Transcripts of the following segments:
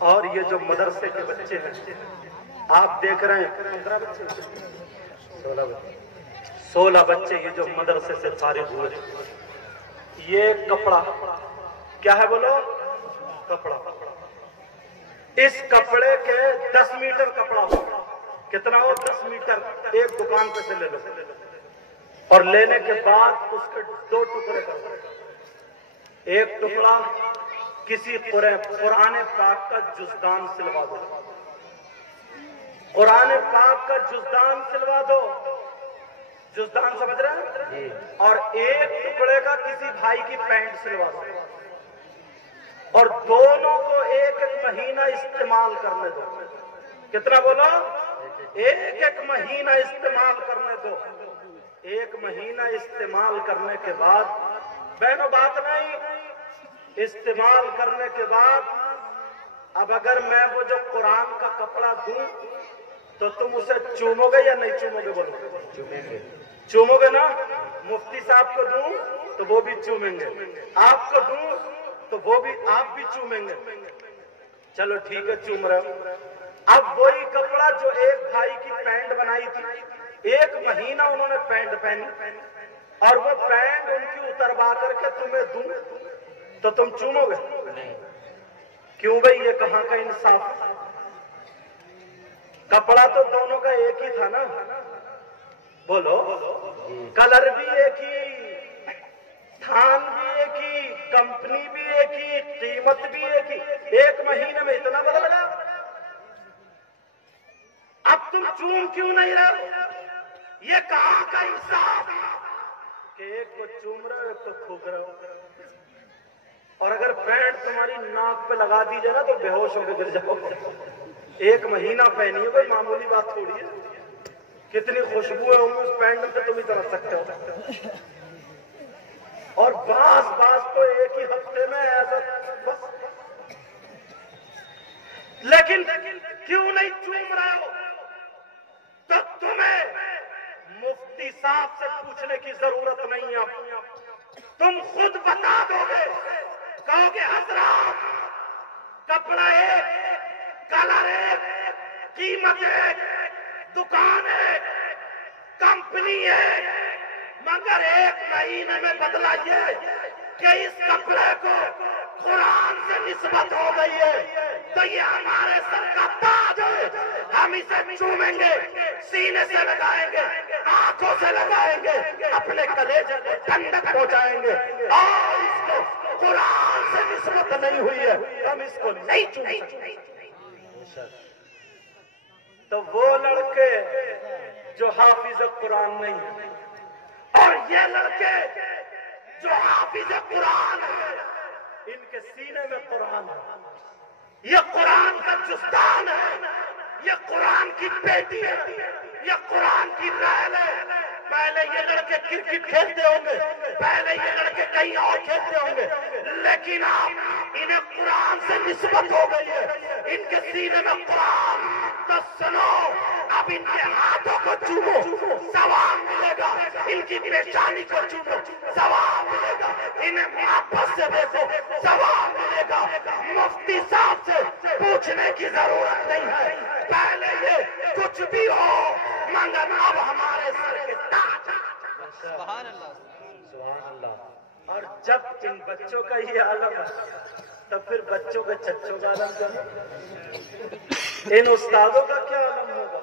اور یہ جو مدرسے کے بچے ہیں آپ دیکھ رہے ہیں 16 بچے یہ جو مدرسے سے فارغ ہوئے، یہ کپڑا کیا ہے بولو؟ کپڑا۔ اس کپڑے کے 10 میٹر کپڑا ہو، کتنا ہو؟ 10 میٹر ایک دکان پہ سے لے لو، اور لینے کے بعد اس کے 2 ٹکڑے کر دو۔ ایک ٹکڑا کسی قرآن پاک کا جزدان سلوا دو، قرآن پاک کا جزدان سلوا دو، جزدان سمجھ رہے ہیں؟ اور ایک ٹکڑے کا کسی بھائی کی پینٹ سلوا دو، اور دونوں کو ایک مہینہ استعمال کرنے دو۔ کتنا بولو؟ ایک مہینہ استعمال کرنے دو۔ ایک مہینہ استعمال کرنے کے بعد بہنوں بات نہیں، استعمال کرنے کے بعد اب اگر میں وہ جو قرآن کا کپڑا دوں تو تم اسے چومو گے یا نہیں چومو گے؟ بولو چومیں گے، چومو گے نا؟ مفتی صاحب کو دوں تو وہ بھی چومیں گے، آپ کو دوں تو وہ بھی آپ بھی چومیں گے۔ چلو ٹھیک ہے، چوم رہے ہو۔ اب وہی کپڑا جو ایک بھائی کی پینٹ بنائی تھی، ایک مہینہ انہوں نے پینٹ پہنی، اور وہ پینٹ ان کی اتروا کر کے تمہیں دوں تو تم چومو گے؟ کیوں بھائی؟ یہ کہاں کا انصاف؟ کپڑا تو دونوں کا ایک ہی تھا نا، بولو، کلر بھی ایک ہی، تھان بھی ایک ہی، کمپنی بھی ایک ہی، قیمت بھی ایک ہی، ایک مہینے میں اتنا بدل گیا۔ اب تم چوم کیوں نہیں رہے؟ یہ کہاں کا انصاف کہ ایک کو چوم رہے ہو ایک کو تھوک رہے ہو؟ اور اگر پینٹ تمہاری ناک پہ لگا دی جائے نا تو بے ہوش ہو کے گر جاؤ۔ ایک مہینہ پہنی ہے، کوئی معمولی بات تھوڑی ہے۔ کتنی خوشبو ہے اس پینٹ پہ، تم ہی طرح سکتے ہو۔ اور بعض تو ایک ہی ہفتے میں ایسا بس۔ لیکن کیوں نہیں چوم رہے ہو؟ تو تمہیں مفتی صاحب سے پوچھنے کی ضرورت نہیں ہے، تم خود بتا دو گے، کہو گے حضرات کپڑا ایک، کلر ایک، قیمت ایک، دکان ایک، کمپنی ایک، مگر ایک مہینے میں بدلا یہ کہ اس کپڑے کو قرآن سے نسبت ہو گئی ہے، تو یہ ہمارے سر کا تاج ہے، ہم اسے چومیں گے، سینے سے لگائیں گے، آنکھوں سے لگائیں گے، اپنے کلیجے کو ٹھنڈک پہنچائیں گے، اور اس کو قرآن سے نسبت نہیں ہوئی ہے ہم اس کو نہیں چومیں گے۔ تو وہ لڑکے جو حافظ قرآن نہیں ہیں، اور یہ لڑکے جو حافظ قرآن ہیں، ان کے سینے میں قرآن ہے، یہ قرآن کا جزدان ہے، یہ قرآن کی بیٹی ہے، یہ قرآن کی ریل ہے۔ پہلے یہ لڑکے کرکٹ کھیلتے ہوں گے، پہلے یہ لڑکے کہیں اور کھیلتے ہوں گے، لیکن آپ انہیں قرآن سے نسبت ہو گئی ہے، ان کے سینے میں قرآن۔ تو سنو، اب ان کے ہاتھوں کو چومو، ثواب ملے گا، ان کی پیشانی کو چومو، ثواب ملے گا، انہیں محبت سے دیکھو، ثواب ملے گا۔ مفتی صاحب سے پوچھنے کی ضرورت نہیں ہے، پہلے یہ کچھ بھی ہو مگر اب ہمارے سر کے تاج۔ سبحان اللہ، سبحان اللہ۔ اور جب ان بچوں کا یہ عالم ہے تب پھر بچوں کے چچوں کا عالم کیا ہے؟ ان استادوں کا کیا عالم ہوگا؟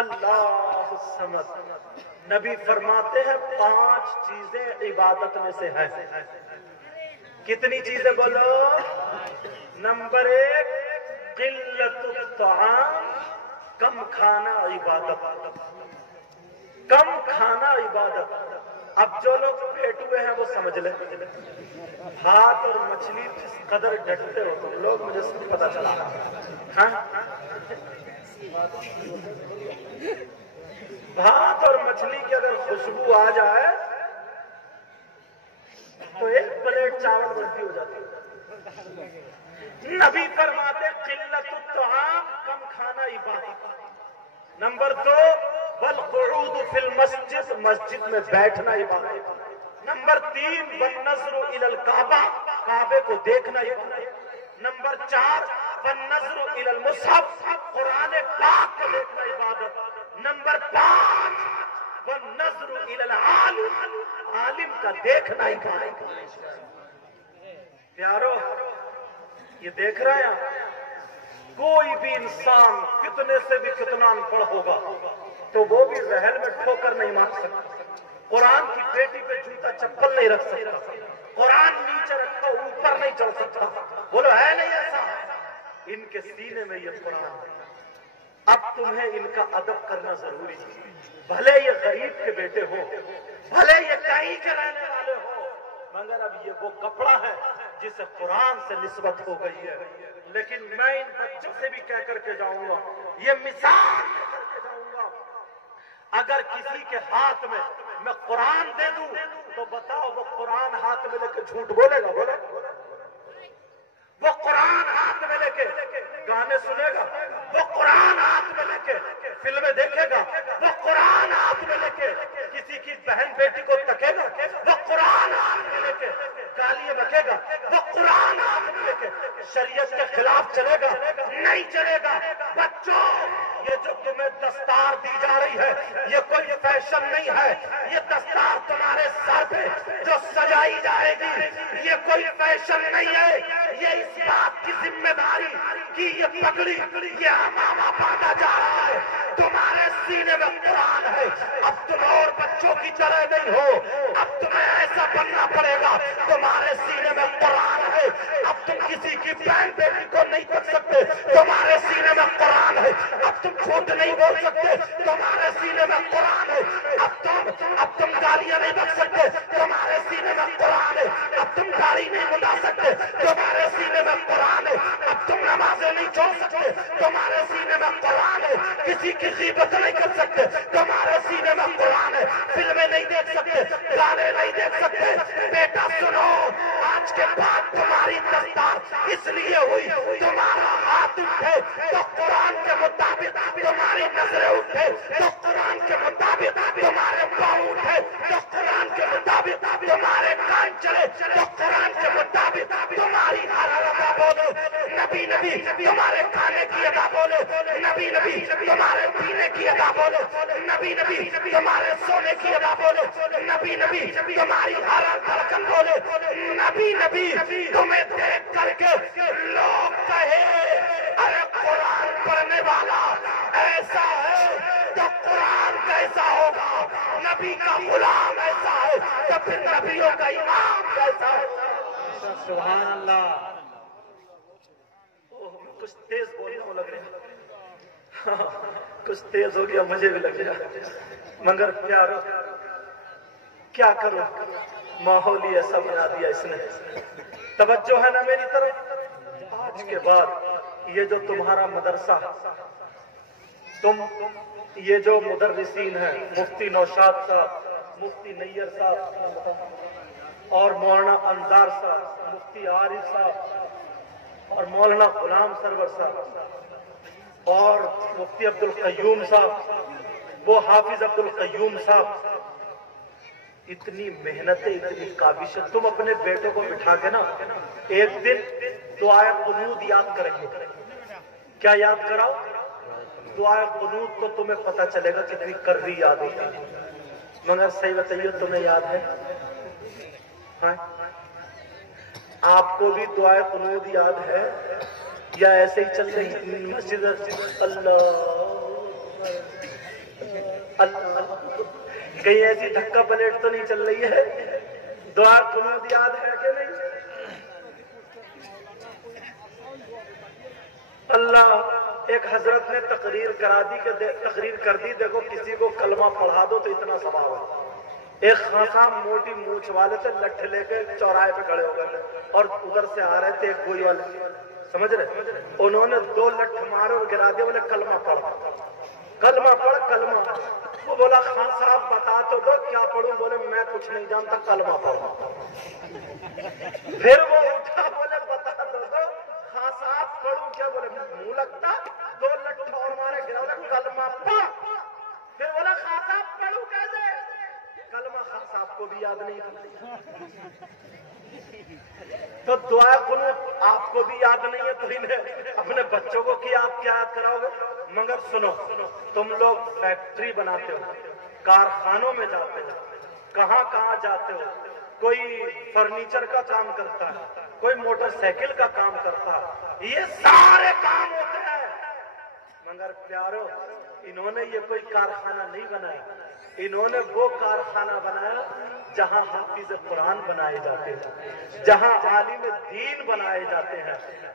اللہ الصمد۔ نبی فرماتے ہیں 5 چیزیں عبادت میں سے ہیں۔ کتنی چیزیں بولو؟ نمبر 1 قلت الطعام، کم کھانا عبادت، کم کھانا عبادت۔ اب جو لوگ پیٹ ہوئے ہیں وہ سمجھ لیں، بھات اور مچھلی جس قدر ڈٹتے ہو تم لوگ، مجھے سب پتا چلا۔ ہاں، بھات اور مچھلی کی اگر خوشبو آ جائے تو 1 پلیٹ چاول بڑھتی ہو جاتی ہے۔ نبی فرماتے قلت الطعام، کم کھانا عبادت۔ نمبر 2 والقعود فی المسجد، مسجد میں بیٹھنا عبادت۔ نمبر 3 والنظر الی الکعبہ، کعبے کو دیکھنا عبادت۔ نمبر 4 والنظر الى المصحف، قرآن پاک کو دیکھنا عبادت۔ نمبر 5 والنظر الى العالم، عالم کا دیکھنا عبادت۔ پیارو یہ دیکھ رہے ہیں کوئی بھی انسان کتنے سے بھی کتنا ان پڑھ ہوگا تو وہ بھی رحل میں ٹھوکر نہیں مار سکتا، قرآن کی پیٹی پہ جوتا چپل نہیں رکھ سکتا، قرآن نیچے رکھا اوپر نہیں چڑھ سکتا۔ بولو ہے نہیں ایسا؟ ان کے سینے میں یہ قرآن ہے۔ اب تمہیں ان کا ادب کرنا ضروری ہے، بھلے یہ غریب کے بیٹے ہو، بھلے یہ کہیں کے رہنے والے ہو، مگر اب یہ وہ کپڑا ہے جسے قرآن سے نسبت ہو گئی ہے۔ لیکن میں ان بچوں سے بھی کہہ کر کے جاؤں گا، یہ مثال دے کر کے جاؤں گا، اگر کسی کے ہاتھ میں میں قرآن دے دوں تو بتاؤ وہ قرآن ہاتھ میں لے کے جھوٹ بولے گا؟ بولے وہ قرآن ہاتھ میں لے کے گانے سنے گا؟ وہ قرآن ہاتھ میں لے کے فلمیں دیکھے گا؟ وہ قرآن ہاتھ میں لے کے کسی کی بہن بیٹی کو تکے گا؟ وہ قرآن ہاتھ میں لے کے گالیاں بکے گا؟ وہ قرآن ہاتھ میں لے کے شریعت کے خلاف چلے گا؟ نہیں چلے گا۔ بچوں یہ جو تمہیں دستار دی جا رہی ہے یہ کوئی فیشن نہیں ہے، یہ دستار تمہارے سر پہ جو سجائی جائے گی یہ کوئی فیشن نہیں ہے، یہ اس بات کی ذمہ داری کہ یہ پگڑی یہ امامہ باندھا جا رہا ہے، تمہارے سینے میں قرآن ہے۔ اب تم اور بچوں کی طرح نہیں ہو، اب تمہیں ایسا بننا پڑے گا، تمہارے سینے میں قرآن ہے۔ اب تم کسی کی بہن بیٹی کو نہیں تک سکتے، تمہارے سینے میں قرآن ہے۔ اب تم جھوٹ نہیں بول سکتے، تمہارے سینے میں قرآن ہے۔ اب تم گالیاں نہیں بک سکتے، تمہارے سینے میں قرآن ہے۔ اب تم داڑھی نہیں مڈا سکتے، تمہارے سینے میں قرآن ہے۔ اب تم نمازیں نہیں چھوڑ سکتے، تمہارے سینے میں قرآن ہے۔ کسی کی غیبت نہیں کر سکتے، تمہارے سینے میں قرآن ہے۔ فلمیں نہیں دیکھ سکتے، گانے نہیں دیکھ سکتے۔ بیٹا سنو، آج کے بعد تمہاری دستار اس لیے ہوئی تمہارا ہاتھ اٹھے تو قرآن کے مطابق تمہاری نظریں اٹھے، تو قرآن کے مطابق تمہارے پاؤں اٹھے، تو قرآن کے مطابق تمہارے کان چلے، تو قرآن کے مطابق تمہاری ہر ادا بولے نبی نبی، تمہارے کھانے کی ادا بولے نبی نبی، تمہارے پینے کی ادا بولے نبی نبی، تمہارے سونے کی ادا بولے نبی نبی، تمہاری ہر دھڑکن بولے نبی نبی۔ تمہیں دیکھ کر کے لوگ کہے ارے قرآن پڑھنے والا ایسا ہے تو قرآن کیسا ہوگا، نبی کا غلام ایسا ہے تو پھر نبیوں کا امام کیسا ہوگا؟ سبحان اللہ۔ کچھ تیز بولنے لگ رہے ہیں، کچھ تیز ہو گیا، مجھے بھی لگ گیا، مگر پیارو کیا کروں، ماحول ہی ایسا بنا دیا اس نے۔ توجہ ہے نا میری طرف؟ آج کے بعد یہ جو تمہارا مدرسہ، تم یہ جو مدرسین ہیں، مفتی نوشاد صاحب، مفتی نیر صاحب اور مولانا انصار صاحب، مفتی عارف صاحب اور مولانا غلام سرور صاحب اور مفتی عبد القیوم صاحب، وہ حافظ عبد القیوم صاحب، اتنی محنتیں، اتنی کاوشیں، تم اپنے بیٹوں کو بٹھا کے نا ایک دن دعائے قنوت یاد کریں گے۔ کیا یاد کراؤ؟ دعائے قنوت کو تمہیں پتہ چلے گا کتنی کروی یاد ہوتی ہے۔ مگر صحیح بتائیے تمہیں یاد ہے؟ ہاں؟ آپ کو بھی دعائے قنوت یاد ہے یا ایسے ہی چل رہی مسجد؟ اللہ کہیں ایسی دھکا پلیٹ تو نہیں چل رہی ہے؟ دعا قنوت یاد ہے کہ نہیں؟ اللہ ایک حضرت نے تقریر کر دی، دیکھو کسی کو کلمہ پڑھا دو تو اتنا ثواب ہے۔ ایک خاصا موٹی مونچھ والے تھے، لٹھ لے کے چوراہے پہ کھڑے ہو گئے اور ادھر سے آ رہے تھے ایک گوئی والے، سمجھ رہے؟ انہوں نے 2 لٹھ مارے اور گرا دیا، بولے کلمہ پڑھ، کلمہ پڑھ، کلمہ۔ وہ بولا خان صاحب بتا تو دو کیا پڑھوں؟ بولے میں کچھ نہیں جانتا، کلمہ پڑھا۔ پھر وہ اٹھا، بولے بتا تو دو خان صاحب پڑھوں کیا؟ بولے منہ لگتا، 2 لٹھ اور مارے، گرا، بولے کلمہ پڑھ۔ پھر بولا خان صاحب پڑھوں کیسے؟ کلمہ خاص آپ کو بھی یاد نہیں تھا، تو دعا قنوت آپ کو بھی یاد نہیں ہے، تو انہیں اپنے بچوں کو کیا آپ کیا یاد کراؤ گے؟ مگر سنو، تم لوگ فیکٹری بناتے ہو، کارخانوں میں جاتے ہو، کہاں کہاں جاتے ہو، کوئی فرنیچر کا کام کرتا ہے، کوئی موٹر سائیکل کا کام کرتا ہے، یہ سارے کام ہوتے ہیں، مگر پیارو انہوں نے یہ کوئی کارخانہ نہیں بنایا، انہوں نے وہ کارخانہ بنایا جہاں حافظ قرآن بنائے جاتے ہیں، جہاں عالم دین بنائے جاتے ہیں،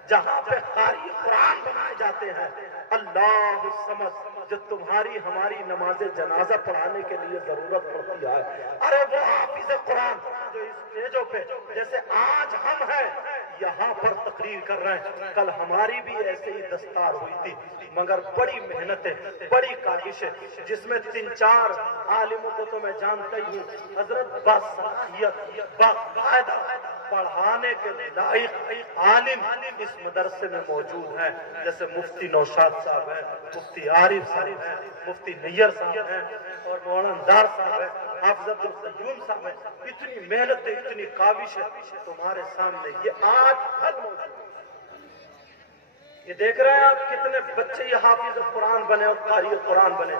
جہاں پہ قاری قرآن بنائے جاتے ہیں۔ اللہ الصمد، جو تمہاری ہماری نماز جنازہ پڑھانے کے لیے ضرورت پڑتی ہے، ارے وہ حافظ قرآن جو اس اسٹیجوں پہ جیسے آج ہم ہیں یہاں پر تقریر کر رہے ہیں، کل ہماری بھی ایسے ہی دستار ہوئی تھی، مگر بڑی محنت ہے، بڑی کاوش ہے، جس میں 3-4 عالموں کو تو میں جانتا ہی ہوں، حضرت باصلاحیت باقاعدہ پڑھانے کے لائق عالم اس مدرسے میں موجود ہیں، جیسے مفتی نوشاد صاحب ہیں، مفتی عارف صاحب ہیں، مفتی نیر صاحب ہیں، اور مولانا دار صاحب ہیں، حافظ عبدالقیوم صاحب ہیں۔ اتنی محنت ہے، اتنی کاوش ہے، تمہارے سامنے یہ آج پھل موجود ہے۔ یہ دیکھ رہے ہیں آپ کتنے بچے یہ حافظ قرآن بنے اور قاری قرآن بنے،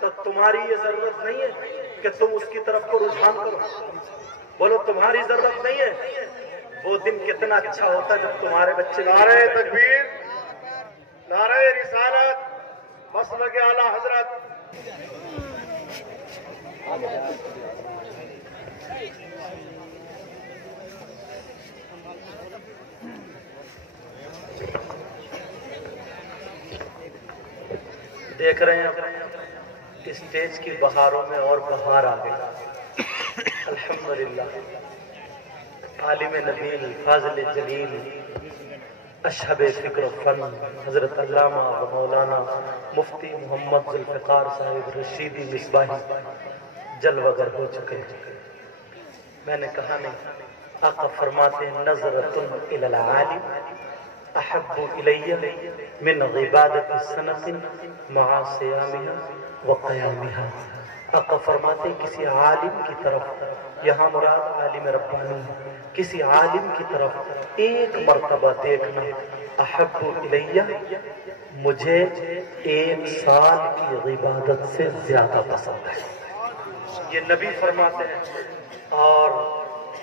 تو تمہاری یہ ضرورت نہیں ہے کہ تم اس کی طرف کو رجحان کرو، بولو تمہاری ضرورت نہیں ہے۔ وہ دن کتنا اچھا ہوتا ہے جب تمہارے بچے نعرہ تکبیر، نعرہ رسالت، مسلک اعلی حضرت۔ دیکھ رہے ہیں اسٹیج کی بہاروں میں اور بہار آ گئی، الحمدللہ۔ عالم نبیل، فاضل جلیل، اشہب فکر و فن، حضرت علامہ و مولانا مفتی محمد ذوالفقار صاحب رشیدی مصباحی جلوہ گر ہو چکے ہیں۔ میں نے کہا نہیں، آقا فرماتے ہیں نظرۃ الی العالم احب الی من عبادت سنۃ مع صیامها و قیامها۔ آقا فرماتے ہیں کسی عالم کی طرف، یہاں مراد عالم ربانی، کسی عالم کی طرف ایک مرتبہ دیکھنا احب الی، مجھے 1 سال کی عبادت سے زیادہ پسند ہے، یہ نبی فرماتے ہیں۔ اور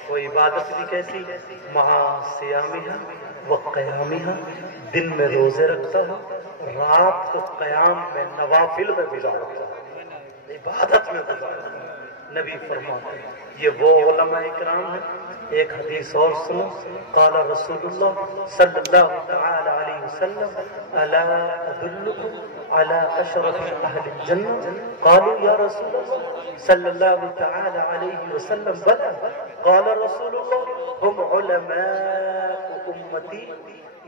وہ عبادت بھی کیسی؟ مع صیامها و قیامها، دن میں روزے رکھتا ہوں، رات کو قیام میں نوافل میں گزارتا ہوں، عبادت میں گزارتا ہوں۔ نبی فرماتے ہیں یہ وہ علماء کرام ہیں۔ ایک حدیث اور سنو، قال رسول اللہ صلی اللہ تعالی علیہ وسلم الا ادلکم علی اشرف اہل الجنہ، قالوا یا رسول اللہ صلی اللہ تعالی علیہ وسلم بلى، قال رسول اللہ ہم علماء امتی۔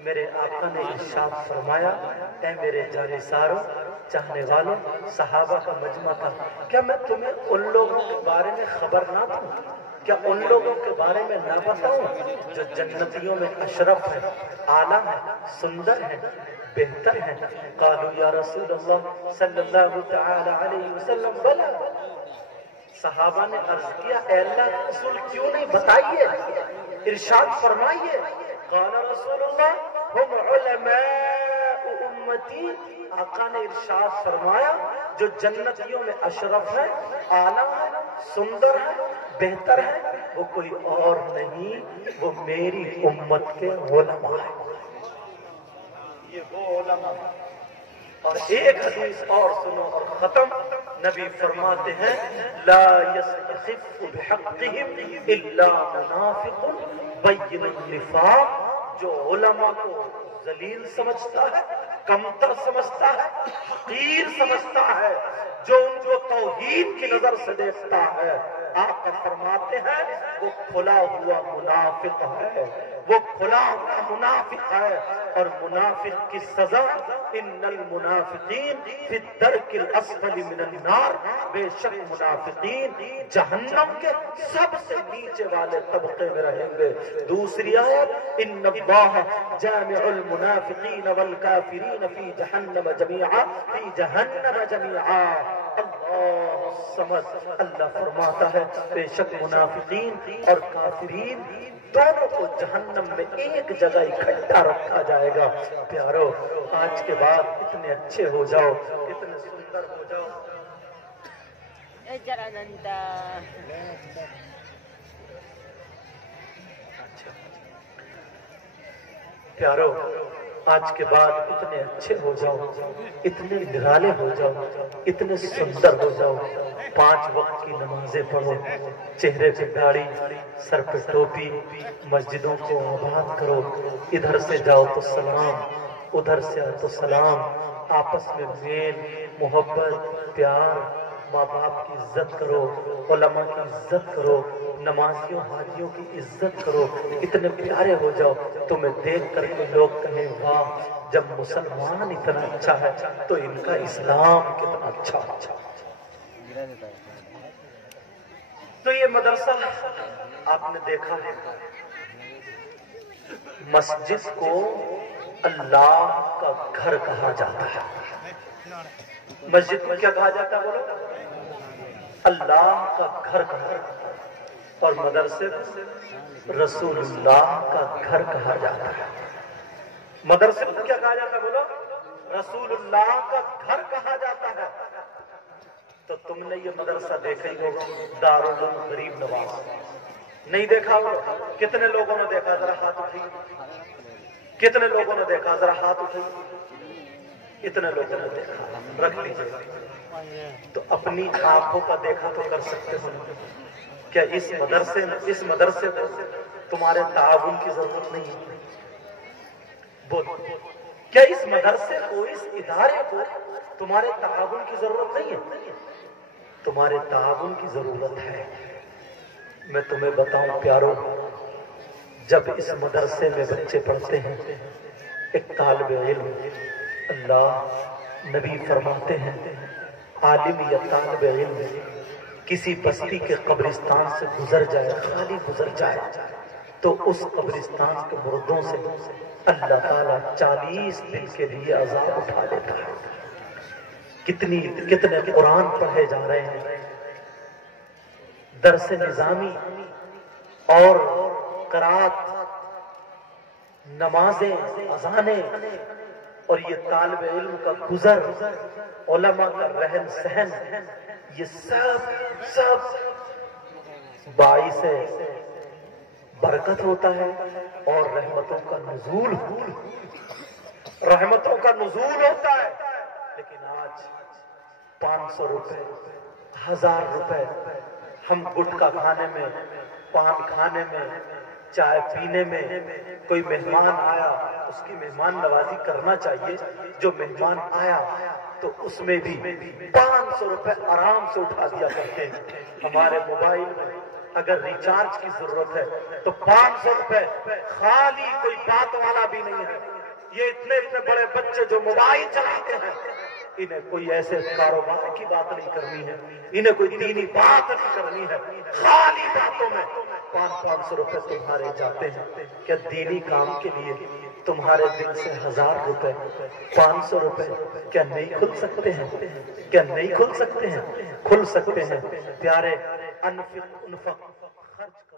میرے آقا نے ارشاد فرمایا، اے میرے جانثاروں، چاہنے والوں، صحابہ کا مجمع تھا، کیا میں تمہیں ان لوگوں کے بارے میں خبر نہ دوں؟ کیا ان لوگوں کے بارے میں نہ بتاؤں جو جنتیوں میں اشرف ہیں، اعلیٰ ہیں، سندر ہیں، بہتر ہیں؟ قالوا یا رسول اللہ صلی اللہ تعالی علیہ وسلم بلى۔ صحابہ نے عرض کیا اے اللہ کے رسول کیوں نہیں، بتائیے، ارشاد فرمائیے۔ قال رسول اللہ ہم علماء امتی، آقا نے ارشاد فرمایا جو جنتیوں میں اشرف ہے، اعلیٰ ہے، سندر ہے، بہتر ہے، وہ کوئی اور نہیں، وہ میری امت کے علماء ہیں، یہ وہ علماء ہیں۔ اور ایک حدیث اور سنو اور ختم، نبی فرماتے ہیں لا يستخف بحقهم الا منافق بین النفاق۔ جو علماء کو ذلیل سمجھتا ہے، کمتر سمجھتا ہے، حقیر سمجھتا ہے، جو ان کو توحید کی نظر سے دیکھتا ہے، آقا فرماتے ہیں وہ کھلا ہوا منافق ہے، وہ کھلا ہوا منافق ہے۔ اور منافق کی سزا ان المنافقین فی الدرک الاسفل من النار، بے شک منافقین جہنم کے سب سے نیچے والے طبقے میں رہیں گے۔ دوسری آیت ان اللہ جامع المنافقین والکافرین فی جہنم جمیعا، فی جہنم جمیعا۔ اللہ سمجھ اللہ فرماتا ہے بے شک منافقین اور کافرین دونوں کو جہنم میں ایک جگہ اکٹھا رکھا جائے گا. پیارو آج کے بعد اتنے اچھے ہو جاؤ, اتنے سندر ہو جاؤ. پیارو آج کے بعد اتنے اچھے ہو جاؤ, اتنے نرالے ہو جاؤ, اتنے سندر ہو جاؤ. 5 وقت کی نمازیں پڑھو, چہرے پہ داڑھی, سر پہ ٹوپی, مسجدوں کو آباد کرو. ادھر سے جاؤ تو سلام, ادھر سے آؤ تو سلام. آپس میں میل محبت پیار, ماں باپ کی عزت کرو, علماء کی عزت کرو, نمازیوں حاجیوں کی عزت کرو. اتنے پیارے ہو جاؤ تمہیں دیکھ کر کے لوگ کہیں واہ, جب مسلمان اتنا اچھا ہے تو ان کا اسلام کتنا اچھا. تو یہ مدرسہ آپ نے دیکھا ہے, مسجد کو اللہ کا گھر کہا جاتا ہے. مسجد کو کیا کہا جاتا ہے بولو؟ اللہ کا گھر کہا جاتا ہے. اور مدرسے کو رسول اللہ کا گھر کہا جاتا ہے. مدرسے کو کیا کہا جاتا ہے بولو؟ رسول اللہ کا گھر کہا جاتا ہے. تو تم نے یہ مدرسہ دیکھا ہی ہوگا, دارالعلوم غریب نواز. نہیں دیکھا ہوگا؟ کتنے لوگوں نے دیکھا؟ ذرا ہاتھ اٹھائیے. کتنے لوگوں نے دیکھا؟ ذرا ہاتھ اٹھائیے. اتنے لوگوں نے دیکھا, رکھ لیجیے. تو اپنی آنکھوں کا دیکھا تو کر سکتے ہو کیا اس مدرسے کو تمہارے تعاون کی ضرورت نہیں ہے؟ بول, کیا اس مدرسے کو, اس ادارے کو تمہارے تعاون کی ضرورت نہیں ہے؟ تمہارے تعاون کی ضرورت ہے. میں تمہیں بتاؤں پیارو, جب اس مدرسے میں بچے پڑھتے ہیں, ایک طالب علم, اللہ نبی فرماتے ہیں عالم یا طالب علم کسی بستی کے قبرستان سے گزر جائے, خالی گزر جائے, تو اس قبرستان کے مردوں سے اللہ تعالیٰ 40 دن کے لیے عذاب اٹھا لیتا ہے. کتنے قرآن پڑھے جا رہے ہیں, درس نظامی اور قرات, نمازیں, اذانیں, اور یہ طالب علم کا گزر, علماء کا رہن سہن, یہ سب باعث برکت ہوتا ہے اور رحمتوں کا نزول ہوتا ہے. لیکن آج 500 روپے, 1000 روپے ہم گٹکا کھانے میں, پان کھانے میں, چائے پینے میں. کوئی مہمان آیا, اس کی مہمان نوازی کرنا چاہیے. جو مہمان آیا تو اس میں بھی 500 روپے آرام سے اٹھا دیا کرتے ہیں. ہمارے موبائل میں اگر ریچارج کی ضرورت ہے تو 500 روپے خالی, کوئی بات والا بھی نہیں ہے. یہ اتنے بڑے بچے جو موبائل چلاتے ہیں, انہیں کوئی ایسے کاروبار کی بات نہیں کرنی ہے, انہیں کوئی دینی بات نہیں کرنی ہے. خالی باتوں میں 500 روپے تمہارے جاتے ہیں. کیا دینی کام کے لیے تمہارے دل سے 1000 روپے, 500 روپے کیا نہیں کھل سکتے ہیں؟ کیا نہیں کھل سکتے ہیں؟ کھل سکتے ہیں. پیارے, انفق خرچ